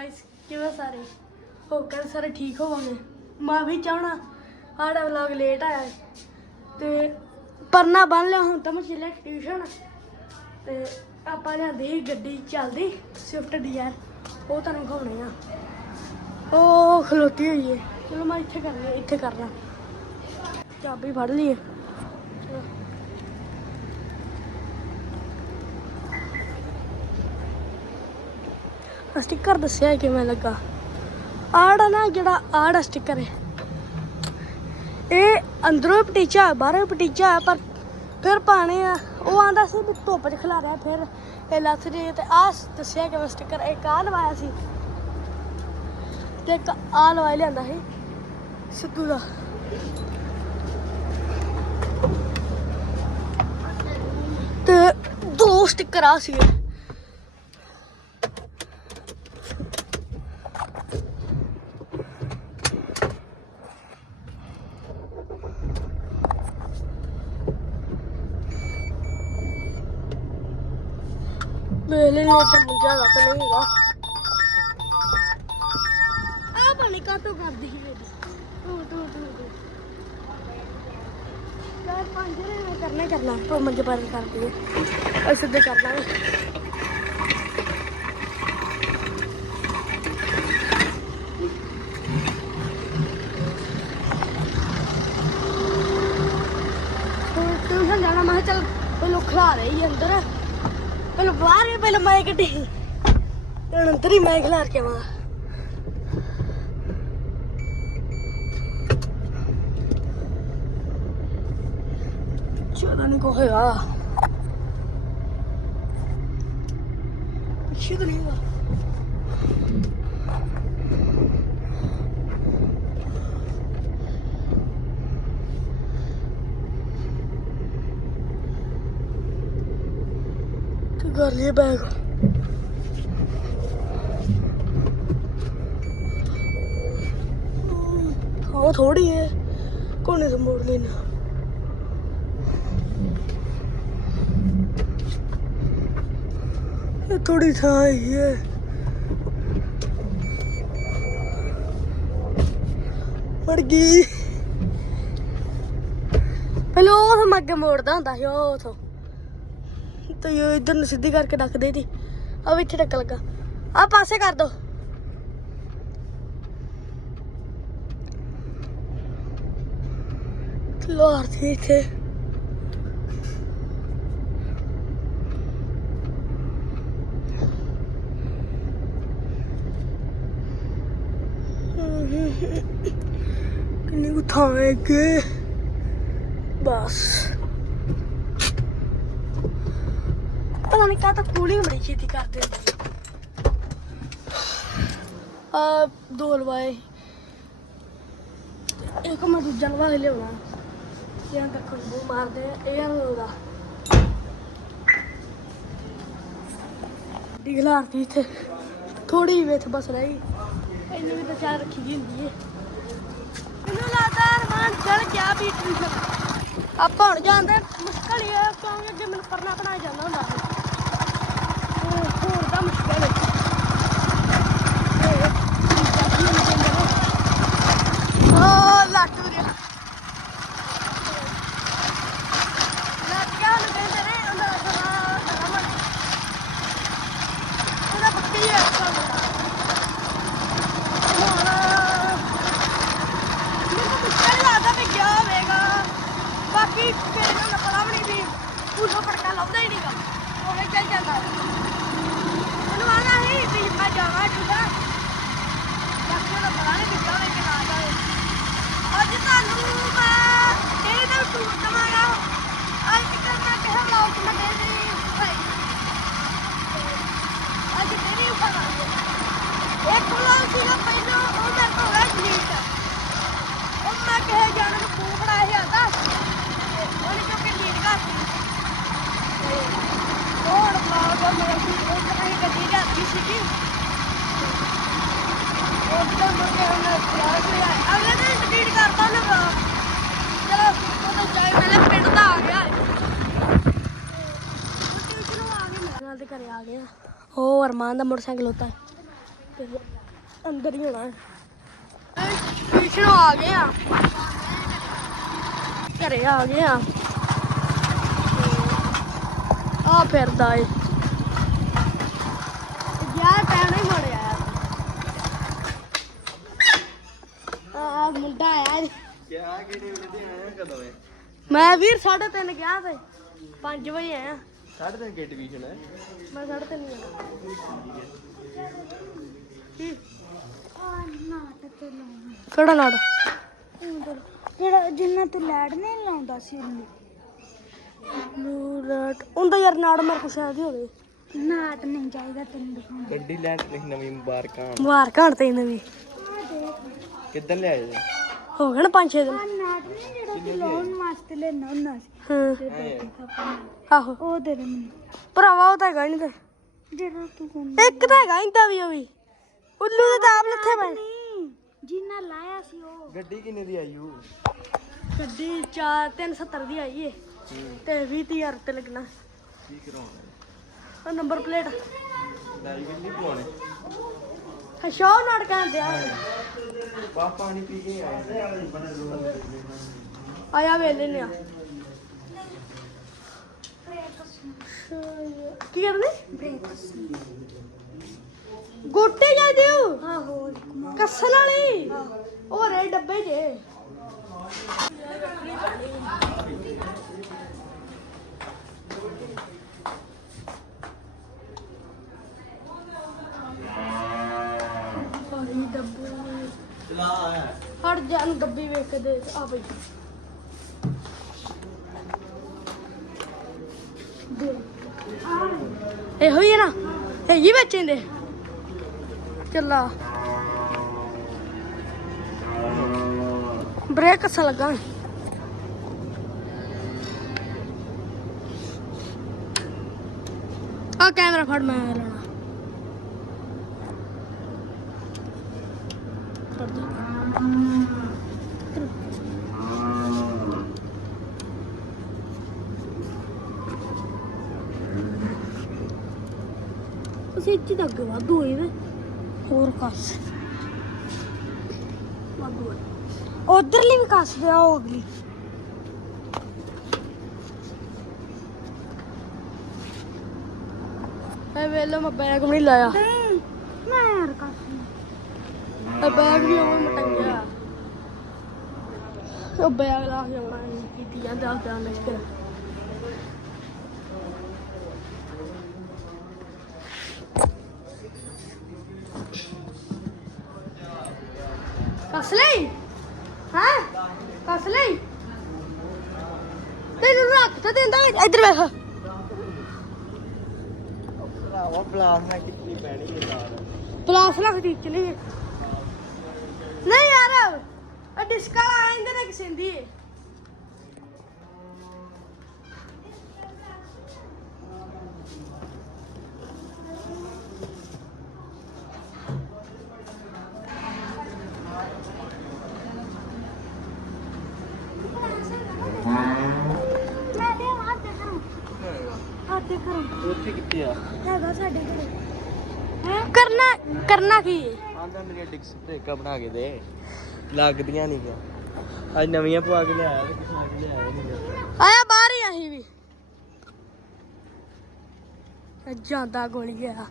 Guys ਕਿਵੇਂ ਸਾਰੇ? ਹੋ ਕੇ ਸਾਰੇ ਠੀਕ ਹੋਵਾਂਗੇ। ਮੈਂ ਵੀ ਚਾਹਣਾ, ਸਾਡਾ ਵਲੌਗ ਲੇਟ ਆਇਆ ਹੈ। ਤੇ ਪਰਨਾ ਬੰਨ ਲਿਆ ਹੁਣ ਤਾਂ ਮੈਂ ਚੱਲਿਆ ਟਿਊਸ਼ਨ ਤੇ ਆਪਾਂ ਲਿਆਂਦੀ ਸੀ ਗੱਡੀ ਚੱਲਦੀ ਸਵਿਫਟ ਡਿਜ਼ਾਇਰ ਉਹ ਤੁਹਾਨੂੰ ਘੁੰਮਣੇ ਆ। ਉਹ ਖਲੋਤੀ ਹੋਈ ਹੈ ਚਲੋ ਮੈਂ ਇੱਥੇ ਕਰਨੀ ਇੱਥੇ ਕਰਨਾ ਚਾਬੀ ਫੜ ਲਈਏ। ਸਟicker ਦੱਸਿਆ ਕਿਵੇਂ ਲੱਗਾ? ਆੜਾ ਨਾ ਜਿਹੜਾ ਆੜਾ ਸਟicker ਹੈ। ਇਹ ਅੰਦਰੋਂ ਪਟੀਚਾ ਹੈ, ਬਾਹਰੋਂ ਪਟੀਚਾ ਹੈ, ਪਰ ਫਿਰ ਪਾਣੇ ਆ ਉਹ ਆਂਦਾ ਸੀ ਵੀ ਧੁੱਪ 'ਚ ਖਿਲਾਰਿਆ ਫਿਰ ਇਹ ਲੱਥ ਜੇ ਤੇ ਆਹ ਦੱਸਿਆ ਕਿਵੇਂ ਸਟicker ਇੱਕ ਆ ਲਵਾਇਆ ਸੀ ਤੇ ਇੱਕ ਆ ਲਵਾਇਆ ਲਿਆਂਦਾ ਸੀ ਸਿੱਧੂ ਦਾ। ਤੇ ਦੋ ਸਟicker ਆ ਸੀ ਮੇਲੇ ਨੂੰ ਉੱਧਰ ਮੁੰਜਾ ਲੱਗ ਨਹੀਂ ਆ ਬਣੀ ਕਾਤੋਂ ਕਰਦੀ ਸੀ ਮੇਰੀ। ਤੂੰ ਤੂੰ ਤੂੰ ਤੂੰ ਪੰਜ ਨੇ ਕਰਨਾ ਹੀ ਕਰਨਾ ਪਰ ਮੰਗੇ ਪਰ ਕਰਦੀ ਹੈ। ਅਸੀਂ ਸਿੱਧੇ ਕਰ ਲਾਂਗੇ। ਟਿਊਸ਼ਨ ਜਾਣਾ, ਮੈਂ ਕਿਹਾ ਚੱਲ ਪਹਿਲਾਂ ਖਿਲਾ ਰਹੀ ਅੰਦਰ। ਪਹਿਲਾਂ ਬਾਹਰ ਪਹਿਲਾਂ ਮੈਂ ਕੱਢੀ। ਤੇ ਹੁਣ ਅੰਦਰ ਹੀ ਮੈਂ ਖਿਲਾਰ ਕੇ ਆਵਾਂ। ਚੋਦਾ ਨਹੀਂ ਕੋ ਹੋਇਆ। ਪਿੱਛੇ ਨਹੀਂ ਹੋਗਾ ਕਰ ਲਈ ਬੈਗ ਉਹ ਥੋੜੀ ਹੈ, ਕੋਨੇ ਤੋਂ ਮੋੜ ਲੈਣਾ ਇਹ ਥੋੜੀ ਥਾਂ ਹੀ ਹੈ। ਮੜ ਗਈ। ਪਹਿਲਾਂ ਉਹ ਤੋਂ ਮੋੜਦਾ ਹੁੰਦਾ ਸੀ, ਉਹ ਉਥੋਂ ਤੇ ਇਹ ਇਧਰ ਨੂੰ ਸਿੱਧੀ ਕਰਕੇ ਰੱਖਦੇ ਸੀ ਆ ਵੀ ਇੱਥੇ ਟੱਕ ਲੱਗਾ। ਆ ਪਾਸੇ ਕਰ ਦੋ। ਲੋਰ ਸੀ ਇੱਥੇ। ਕਿੰਨੀ ਕੁ ਥਾਂ ਹੈ ਅੱਗੇ ਬਸ। ਪਤਾ ਨਹੀਂ ਕਾਹ ਤਾਂ ਕੂਲਿੰਗ ਬੜੀ ਛੇਤੀ ਕਰਦੇ ਆ ਦੋ ਲਵਾਏ ਇੱਕ ਮੈਂ ਦੂਜਾ ਲਵਾ ਲਿਆਉਣਾ। ਜਾਂ ਤਾਂ ਖੁਸ਼ਬੂ ਮਾਰਦੇ ਆ, ਇਹ ਉਹਦਾ। ਦਿਖਲਾਰਤੀ ਇੱਥੇ। ਥੋੜੀ ਵੇਥ ਬਸ ਰਹੀ ਇੰਨੀ ਵੀ ਤਾਂ ਚਾਹ ਰੱਖੀ ਦੀ ਹੁੰਦੀ ਏ। ਮੈਨੂੰ ਲੱਗਦਾ ਰਮਾਨ ਚੜ ਗਿਆ ਵੀ ਆਪਾਂ ਹੁਣ ਜਾਂਦੇ ਮੁਸ਼ਕਲ ਹੀ ਹੈ ਕਿਉਂਕਿ ਅੱਗੇ ਮੈਨੂੰ ਪਰਨਾ ਬਣਾ ਜਾਂਦਾ ਹੁੰਦਾ ਹੋਰ ਤਾਂ ਮੁਸ਼ਕਲ ਨੂੰ ਹੋਵੇਗਾ ਬਾਕੀ ਪਤਾ ਵੀ ਨਹੀਂ ਵੀ ਪੂਰਾ ਪੜਕਾ ਲਾਉਂਦਾ ਹੀ ਨਹੀਂਗਾ ਉਹਨੇ ਚੱਲ ਜਾਂਦਾ। ਮੈਨੂੰ ਆਣਾ ਹੀ ਵੀ ਮੈਂ ਜਾਣਾ ਜੁਗਾ ਬਾਕੀ ਉਹਦਾ ਪਤਾ ਨਹੀਂ ਕਿੱਦਾਂ ਹੋਵੇ ਕਿ ਨਾ ਜਾਵੇ ਅੱਜ ਤੁਹਾਨੂੰ ਮੈਂ ਇਹ ਦਾ ਟੂਰ ਦਵਾਂਗਾ। ਅੱਜ ਤੱਕ ਮੈਂ ਕਿਹਾ ਵਲੌਗ ਮੈਂ ਦੇ ਦੀ ਭਾਈ ਅੱਜ ਮੇਰੀ ਉਪਰ ਇੱਕ ਵਲੌਗ ਸੀਗਾ ਪਹਿਲਾਂ ਉਹ ਮੇਰੇ ਕੋਲ ਹੈ ਡਿਲੀਟ ਉਹ ਮੈਂ ਕਿਹਾ ਜਾਣ ਨੂੰ ਫੋਨ ਫੜਾਇਆ ਸੀ ਆਂਦਾ ਉਹਨੇ ਚੁੱਕ ਕੇ ਡਿਲੀਟ ਕਰਤੀ ਤੇ ਹੋਰ ਵਲੌਗ ਮੇਰਾ ਸੀ ਉਹ ਤਾਂ ਹੀ ਗੱਡੀ ਜਾਂਦੀ ਸੀਗੀ ਉਹ ਤਾਂ ਮੁੜ ਕੇ ਉਹਨੇ ਵਲੌਗ ਲਿਆ ਅਗਲੇ ਦਿਨ ਡਿਲੀਟ ਕਰਤਾ ਉਹਨੇ ਵਲੌਗ ਚਲੋ ਉਹ ਤਾਂ ਜਾਈ ਪਹਿਲੇ ਪਿੰਡ ਦਾ ਆ ਗਿਆ ਟਿਊਸ਼ਨ ਆ ਗਏ ਮੇਰੇ ਨਾਲ ਦੇ ਘਰੇ ਆ ਗਏ ਆ। ਉਹ ਅਰਮਾਨ ਦਾ ਮੋਟਰਸਾਈਕਲ ਹੁੰਦਾ ਹੈ ਤੇ ਅੰਦਰ ਹੀ ਹੋਣਾ। ਟਿਊਸ਼ਨੋਂ ਆ ਗਏ ਆ। ਘਰੇ ਆ ਗਏ ਆ। ਆ ਫਿਰਦਾ ਏ। ਯਾਰ ਟਾਈਮ ਨਹੀਂ ਮੜਿਆ ਆ ਮੁੰਡਾ ਆਇਆ ਕਿਆ ਕਿਹੜੇ ਵੇਲੇ ਤੇ ਆਇਆ ਕਦੋਂ ਹੈ ਮੈਂ ਵੀਰ 3:30 ਗਿਆ ਤੇ 5 ਵਜੇ ਆਇਆ। ਸਾਢੇ ਤਿੰਨ ਗੇਟ ਵਿਸ਼ਨ ਹੈ ਮੈਂ 3:30 ਗਿਆ ਕੀ ਕਿਹੜਾ ਨਾੜ ਜਿਹੜਾ ਜਿੰਨਾ ਤੂੰ ਲੈਡ ਨਹੀਂ ਲਾਉਂਦਾ ਸੀ ਉਹਨੇ ਨੂਰਟ ਉਹਦਾ ਯਾਰ ਨਾੜ ਮੇਰੇ ਕੋਲ ਸ਼ਾਇਦ ਹੀ ਹੋਵੇ ਨਾਟ ਨਹੀਂ ਚਾਹੀਦਾ ਤੈਨੂੰ ਹੋ ਗਏ ਨਾ 5-6 ਦਿਨ? ਆ ਨਾਟ ਨਹੀਂ ਜਿਹੜਾ ਤੂੰ ਲਾਉਣ ਵਾਸਤੇ ਲੈਣਾ ਹੁੰਦਾ ਸੀ ਹਾਂ। ਤੇ ਬਾਕੀ ਕੱਪੜਾ ਆਹੋ। ਉਹ ਦੇ ਦੇ ਮੈਨੂੰ ਭਰਾਵਾ ਉਹ ਤਾਂ ਹੈਗਾ ਹੀ ਨਹੀਂ ਤੇ ਜਿਹੜਾ ਤੂੰ ਕਹਿੰਦਾ ਇੱਕ ਤਾਂ ਹੈਗਾ ਇੰਦਾ ਵੀ ਉਹ ਵੀ। ਉੱਲੂ ਦੇ ਤਾਂ ਆਪ ਲੱਥੇ ਪਏ। ਨਹੀਂ ਜਿੰਨਾ ਲਾਇਆ ਸੀ ਉਹ। ਗੱਡੀ ਕਿੰਨੇ ਦੀ ਆਈ ਉਹ? ਗੱਡੀ 4 370 ਦੀ ਆਈ ਏ। ਤੇ 20000 ਤੇ ਲੱਗਣਾ। ਕੀ ਕਰਾਉਣਾ? ਉਹ ਨੰਬਰ ਪਲੇਟ। ਡਾਈ ਵੀ ਨਹੀਂ ਪਵਾਉਣੇ ਹਸ਼ੋ ਨਾੜ ਕਹਿੰਦੇ ਆ। ਪਾ ਪਾਣੀ ਪੀ ਕੇ ਆਇਆ ਵੇਲੇ ਨੇ ਆ ਕੀ ਕਰਨੇ ਗੋਟੇ ਜਾ ਦਿਓ। ਆਹੋ ਕੱਸਣ ਵਾਲੀ। ਉਹ ਰੇ ਡੱਬੇ ਜੇ ਭਾਈ ਡੱਬੇ ਚਲਾ ਆਇਆ ਹਟ ਜਾ ਨੂੰ ਵੇਖ ਕੇ ਦੇ ਆ ਬਈ। ਇਹੋ ਹੀ ਹੈ ਨਾ, ਇਹ ਵੇਚਣ ਦੇ ਚੱਲਾ। ਬ੍ਰੇਕ ਕਸਾ ਲੱਗਾ। ਆ ਕੈਮਰਾ ਫੜ, ਮੈਂ ਲੈਣਾ ਫੜ ਦੇ ਅਸੀਂ ਇੱਥੇ ਤੱਕ ਵਾਧੂ ਹੋਈ ਵੇ। ਹੋਰ ਕੱਸ। ਵਾਧੂ ਹੋਈ ਉਧਰਲੀ ਵੀ ਕੱਸ ਦਿਆ ਉਹ ਅਗਲੀ ਐ ਵੇਲੇ ਮੈਂ ਬੈਗ ਨਹੀਂ ਲਾਇਆ। ਮੈਂ ਯਾਰ ਕੱਸ। ਇਹ ਬੈਗ ਵੀ ਉਵੇਂ ਮਟੰਗਿਆ ਉਹ ਬੈਗ ਲਾ ਕੇ ਆਉਣਾ ਨਹੀਂ ਕੀਤੀ ਜਾਂਦੇ ਆ ਤਾਂ ਨਿਕਲ ਲਈ? ਹਾਂ? ਕਸ ਲਈ? ਤੈਨੂੰ ਰੱਖ ਤਾਂ ਦਿੰਦਾ ਇੱਧਰ ਵੇਖ। ਭਰਾਵਾ ਬਲਾਸ ਨਾ ਕਿੱਥੇ ਪੈਣੀ ਹੈ ਪਲਾਸ ਲੱਗਦੀ ਚ ਨਹੀਂ ਨਹੀਂ ਯਾਰ ਇਹ ਡਿਸਕਾ ਆਇੰਦੇ ਨੇ ਕਿਸੇ ਦੀ ਮੈਂ ਦੇ ਹੱਥ ਦੇ ਕਰੂੰ ਹੱਥ ਦੇ ਕਰੂੰ ਉੱਥੇ ਕਿੱਥੇ ਆ? ਹੈਗਾ ਸਾਡੇ ਘਰੇ। ਹੈ? ਕਰਨਾ ਕਰਨਾ ਕੀ? ਹੈ ਆਂਦਾ ਮੇਰੀਆਂ ਡਿਕਸ ਬ੍ਰੇਕਾਂ ਬਣਾ ਕੇ ਦੇ। ਲੱਗਦੀਆਂ ਨਹੀਂ ਗਿਆ ਅੱਜ ਨਵੀਆਂ ਪਵਾ ਕੇ ਲਿਆਇਆ ਤੇ ਕਿਸੇ ਨੇ ਵੀ ਲਿਆਇਆ ਨਹੀਂ। ਆਇਆ ਬਾਹਰ ਹੀ ਆਹੀ ਵੀ। ਜਾਂਦਾ ਗੋਲੀ ਗਿਆ।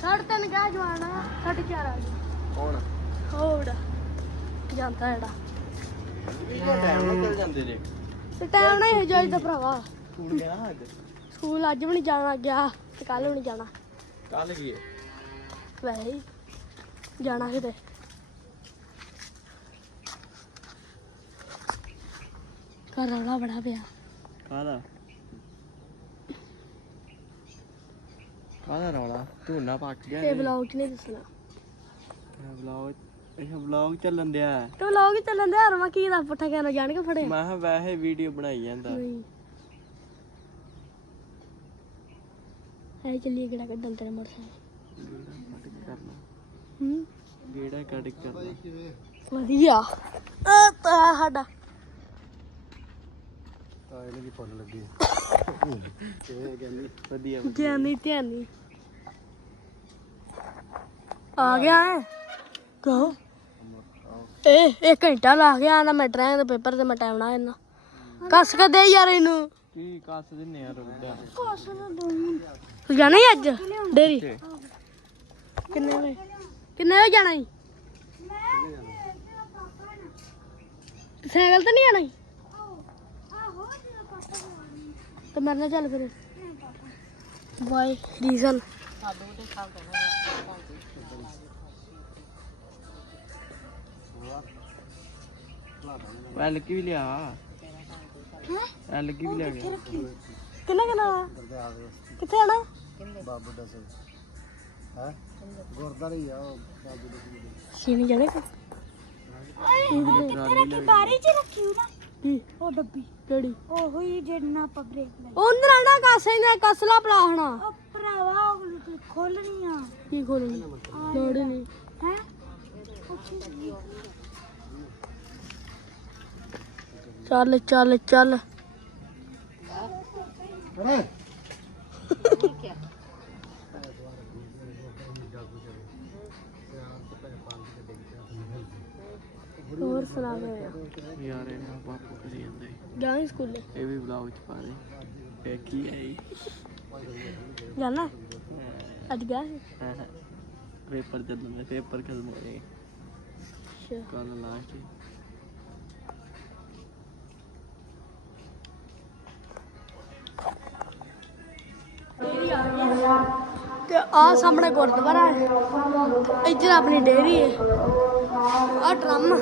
ਸਾਢੇ ਤਿੰਨ ਗਿਆ ਜਵਾਨਾ ਸਾਢੇ ਚਾਰ ਆ ਗਿਆ। ਕੌਣ ਹੋੜ ਜਾਂਦਾ ਜਿਹੜਾ। ਇਹ ਟਾਈਮ ਨਾਲ ਚੱਲ ਜਾਂਦੇ ਨੇ? ਤੇ ਟਾਈਮ ਨਹੀਂ ਹੋ ਜਾਈਦਾ ਭਰਾਵਾ। ਸਕੂਲ ਗਿਆ ਅੱਜ? ਸਕੂਲ ਅੱਜ ਵੀ ਨਹੀਂ ਜਾਣਾ ਗਿਆ ਤੇ ਕੱਲ ਵੀ ਨਹੀਂ ਜਾਣਾ। ਕੱਲ ਕੀ ਹੈ? ਵੈਸੇ ਹੀ ਜਾਣਾ ਕਿਤੇ। ਘਰ ਰੌਲਾ ਬੜਾ ਪਿਆ। ਕਾਹਦਾ? ਕਾਹਦਾ ਰੌਲਾ? ਧੂਨਾ ਪੱਕ ਗਿਆ ਇਹ ਵਲੌਗ ਨਹੀਂ ਦੱਸਣਾ। ਵਲੌਗ ਇਹ ਵਲੌਗ ਚੱਲਣ ਦਿਆ। ਤੇ ਵਲੌਗ ਚੱਲਣ ਦੇ ਹਰ ਮੈਂ ਕੀ ਦਾ ਪੁੱਠਾ ਕਹਿਣਾ ਜਾਣ ਕੇ ਫੜੇ। ਮੈਂ ਕਿਹਾ ਵੈਸੇ ਵੀਡੀਓ ਬਣਾਈ ਜਾਂਦਾ। ਨਹੀਂ। ਐ ਚੱਲੀਏ ਕਿਹੜਾ ਕੱਢਣ ਤੇਰੇ ਮੋਟਰਸਾਈਕਲ। ਗੇੜਾ ਕੱਢ ਕੇ ਕਰਨਾ। ਹੂੰ ਗੇੜਾ ਕੱਢ ਕਰਨਾ ਵਧੀਆ। ਆ ਤਾਂ ਸਾਡਾ। ਤਾਂ ਇਹਨੇ ਕੀ ਫੁੱਲ ਲੱਗੀ। ਇਹ ਕਹਿੰਦੀ ਵਧੀਆ। ਗਿਆਨੀ ਧਿਆਨੀ। ਆ ਗਿਆ ਹੈ ਕਹੋ। ਇਹ ਇੱਕ ਘੰਟਾ ਲਾ ਗਿਆ ਨਾ ਮੈਂ ਡਰਾਇੰਗ ਦੇ ਪੇਪਰ ਤੇ ਮੈਂ ਟਾਈਮ ਨਾ ਇਹਨਾਂ ਕੱਸ ਕੇ ਦੇ ਯਾਰ ਇਹਨੂੰ। ਕੀ ਕੱਸ ਦਿੰਨੇ ਆ ਰੁੱਦਾ ਤੂੰ ਜਾਣਾ ਹੀ ਅੱਜ? ਡੇਰੀ ਕਿੰਨੇ ਵਜੇ? ਕਿੰਨੇ ਵਜੇ ਜਾਣਾ ਹੀ ਸਾਈਕਲ ਤੇ ਨਹੀਂ ਆਣਾ ਈ? ਤੇ ਮੇਰੇ ਨਾਲ ਚੱਲ ਫਿਰ। ਬਾਈ ਰੀਜ਼ਨ ਐਲ ਕੀ ਵੀ ਲਿਆ। ਐਲ ਕੀ ਵੀ ਲਿਆ ਗਿਆ ਕਿੰਨਾ ਕਿੰਨਾ ਵਾ? ਕਿੱਥੇ ਆਣਾ ਬਾਬੂ ਦਾ ਸਿੰਘ ਹੈ ਗੁਰਦਾਰੀ ਆ ਉਹ ਬਾਬੂ ਦਾ ਸੀਨੀ ਜਾਣੇ ਕੋ ਟਰਾਲੀ ਲੈ ਬਾਰੀ ਚ ਰੱਖੀ ਨਾ। ਕੀ? ਉਹ ਡੱਬੀ। ਕਿਹੜੀ? ਉਹ ਹੀ ਜਿਹੜਾ ਲਾਈ ਉਹਨਾਂ ਨਾਲ ਨਾ ਕਾਸੇ ਨੇ ਕਸਲਾ ਪਲਾਹਣਾ ਉਹ ਭਰਾਵਾ ਉਹ ਖੋਲਣੀ ਆ। ਕੀ ਖੋਲਣੀ? ਲੋੜ ਹੀ ਨਹੀਂ। ਹੈ। ਚੱਲ ਚੱਲ ਚੱਲ ਅਰੇ ਹੋਰ ਸੁਣਾ ਫਿਰ ਯਾਰ ਇਹ ਨਾ ਬਾਪੂ ਕਰੀ ਜਾਂਦਾ ਈ। ਜਾਣੀ ਸਕੂਲੇ ਇਹ ਵੀ ਬਲੌਗ ਚ ਪਾ ਦੇ ਇਹ ਕੀ ਹੈ ਇਹ? ਜਾਣਾ ਅੱਜ ਗਿਆ ਸੀ ਹਾਂ, ਹਾਂ। ਪੇਪਰ ਚੱਲਣਾ ਪੇਪਰ ਖਤਮ ਹੋ ਗਏ ਅੱਛਾ ਕੱਲ ਲਾਸਟ ਆ ਸਾਹਮਣੇ ਗੁਰਦੁਆਰਾ ਹੈ। ਇੱਧਰ ਆਪਣੀ ਡੇਅਰੀ ਹੈ। ਆ ਡਰਮ।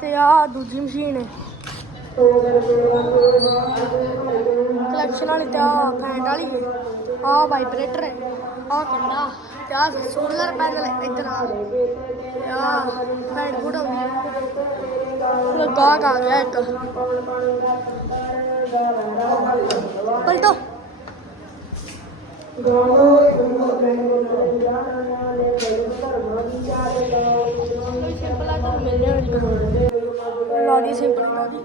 ਤੇ ਆ ਦੂਜੀ ਮਸ਼ੀਨ ਹੈ। ਕਲੈਕਸ਼ਨ ਵਾਲੀ ਤੇ ਆ ਫੈਂਟ ਵਾਲੀ ਹੈ। ਆ ਵਾਈਬ੍ਰੇਟਰ ਹੈ। ਆ ਕੰਡਾ। ਤੇ ਆ ਸੋਲਰ ਪੈਨਲ ਹੈ ਇੱਧਰ ਆ। ਆ ਫੈਂਟ ਫੁੱਟ ਹੋ ਗਈ। ਲਗਾ ਆ ਗਿਆ ਇੱਕ। ਪਲਟੋ ਕੋਈ ਸਿੰਪਲ ਆ ਤਾਂ ਮਿਲ ਜਾਣਾ ਲਾਡੀ ਸਿੰਪਲ ਲਾਡੀ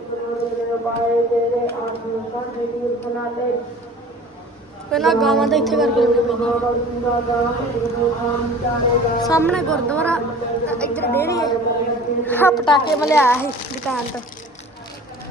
ਪਹਿਲਾਂ ਗਾਵਾਂ ਦਾ ਇੱਥੇ ਕਰਕੇ ਲੱਗਣਾ ਸਾਹਮਣੇ ਗੁਰਦੁਆਰਾ, ਇੱਧਰ ਡੇਰੀ ਹੈ। ਆ ਪਟਾਕੇ ਮੈਂ ਲਿਆਇਆ ਸੀ ਦੁਕਾਨ ਤੋਂ।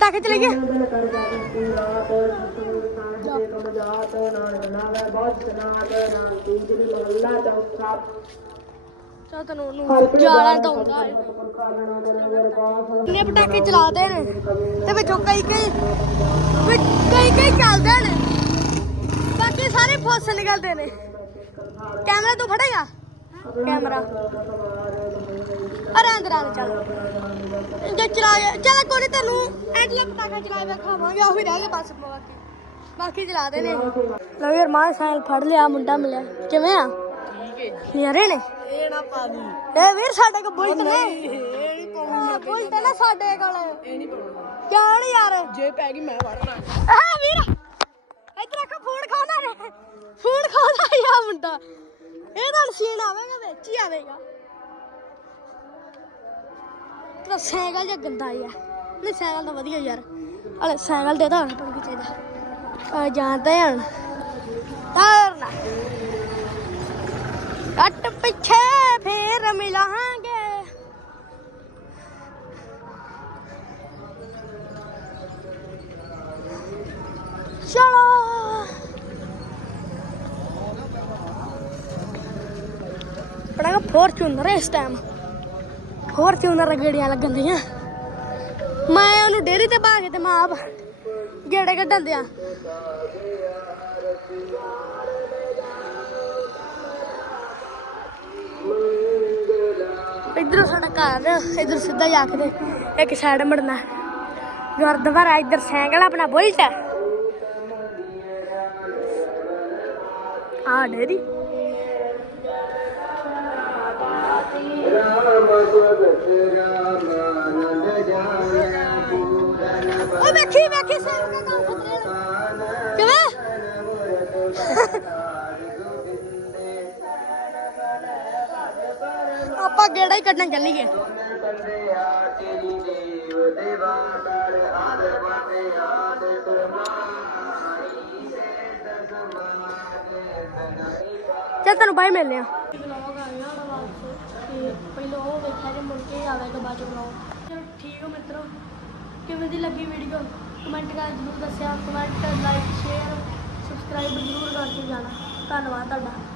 ਪਟਾਕੇ ਚਲੇ ਗਏ। ਚਾ ਤੈਨੂੰ ਉਹਨੂੰ ਜਾਲਾਂ ਤਾਂ ਆਉਂਦਾ ਹੈ ਇੰਨੇ ਪਟਾਕੇ ਚਲਾਦੇ ਨੇ? ਤੇ ਵਿੱਚੋਂ ਕਈ ਕਈ ਵਿੱਚ ਕਈ ਕਈ ਚੱਲਦੇ ਨੇ। ਬਾਕੀ ਸਾਰੇ ਫੁੱਸ ਨਿਕਲਦੇ ਨੇ। ਕੈਮਰਾ ਤੂੰ ਫੜੇਗਾ ਕੈਮਰਾ। ਅਰੇ ਅੰਦਰ ਆ ਚੱਲ। ਜੇ ਚੱਲ ਕੋਈ ਨੀ ਤੈਨੂੰ ਐਂਡਲਾ ਪਟਾਕਾ ਚਲਾਇਆ ਵੇਖਾਵਾਂਗੇ ਉਹੀ ਰਹਿ ਗਿਆ ਬਸ ਬਾਕੀ ਬਾਕੀ ਚਲਾਦੇ ਨੇ। ਲਓ ਯਾਰ ਮਾਂ ਸਾਈਲ ਫੜ ਲਿਆ ਮੁੰਡਾ ਮਿਲਿਆ। ਕਿਵੇਂ ਆ? ਯਾਰੇ ਨੇ? ਇਹ ਨਾ ਦੀ। ਇਹ ਵੀਰ ਸਾਡੇ ਕੋਲ ਬੁਲਟ ਨੇ। ਹਾਂ, ਬੁਲਟ ਨੇ ਸਾਡੇ ਕੋਲ। ਇਹ ਨਹੀਂ ਪਾਉਣਾ। ਨੀ ਯਾਰ। ਜੇ ਪੈ ਗਈ ਮੈਂ ਵੜਨਾ। ਹਾਂ ਵੀਰ ਇੱਧਰ ਆ ਫੋਨ ਖਾਉਂਦਾ ਨੇ ਫੋਨ ਖਾਉਂਦਾ ਹੀ ਆ ਮੁੰਡਾ। ਇਹਦਾ ਸੀਨ ਆਵੇਗਾ ਵਿੱਚ ਹੀ ਆਵੇਗਾ। ਤੇਰਾ ਸਾਈਕਲ ਜਿਹਾ ਗੰਦਾ ਹੀ ਨਹੀਂ, ਸਾਈਕਲ ਤਾਂ ਵਧੀਆ ਯਾਰ। ਅਲੇ ਸਾਈਕਲ ਦੇ ਤਾਂ ਪਰ ਕੀ ਚਾਹੀਦਾ। ਆ ਜਾਂਦਾ ਹਣ। ਤਰਨਾ ਕੱਟ ਪਿੱਛੇ, ਫੇਰ ਮਿਲਾਂਗੇ। ਚਲੋ। ਬੜਾ ਫੋਰਚੂਨਰ ਇਸ ਟਾਈਮ ਫੋਰਚੂਨਰ ਗੇੜੀਆਂ ਲੱਗਣ ਦੀਆਂ? ਮੈਂ ਉਹਨੂੰ ਡੇਰੀ ਤੇ ਪਾ ਕੇ ਤੇ ਮਾਂ ਆਪ ਗੇੜੇ ਕੱਢਣ ਦਿਆਂ। ਇੱਧਰੋਂ ਸਾਡਾ ਘਰ, ਇੱਧਰ ਸਿੱਧਾ ਜਾ ਕੇ ਤੇ ਇੱਕ ਸਾਈਡ ਮੁੜਨਾ। ਗੁਰਦੁਆਰਾ, ਇੱਧਰ ਸਾਈਕਲ ਆਪਣਾ, ਬੁਲਟ। ਆ ਡੇਰੀ। ਓ ਵੇਖੀ ਵੇਖੀ ਸੇਵ ਕੇ ਕੰਮ ਖਤਰੇ ਕਿਵੇਂ ਆਪਾਂ ਗੇੜਾ ਹੀ ਕੱਢਣ ਚੱਲੀਏ ਚੱਲ ਤੈਨੂੰ ਬਾਈ ਮਿਲਦੇ ਆ ਵਲੌਗ ਆ ਗਿਆ ਹੁਣ ਵਾਪਸ ਤੇ ਪਹਿਲਾਂ ਉਹ ਵੇਖਿਆ ਜੇ ਮੁੜ ਕੇ ਆਵੇਗਾ ਬਾਅਦ ਚ ਵਲੌਗ ਚਲੋ ਠੀਕ ਹੋ ਮਿੱਤਰੋ, ਕਿਵੇਂ ਦੀ ਲੱਗੀ ਵੀਡੀਓ ਕਮੈਂਟ ਕਰ ਜ਼ਰੂਰ ਦੱਸਿਆ। ਕਮੈਂਟ ਲਾਈਕ ਸ਼ੇਅਰ ਸਬਸਕ੍ਰਾਈਬ ਜ਼ਰੂਰ ਕਰਕੇ ਜਾਣਾ। ਧੰਨਵਾਦ ਤੁਹਾਡਾ।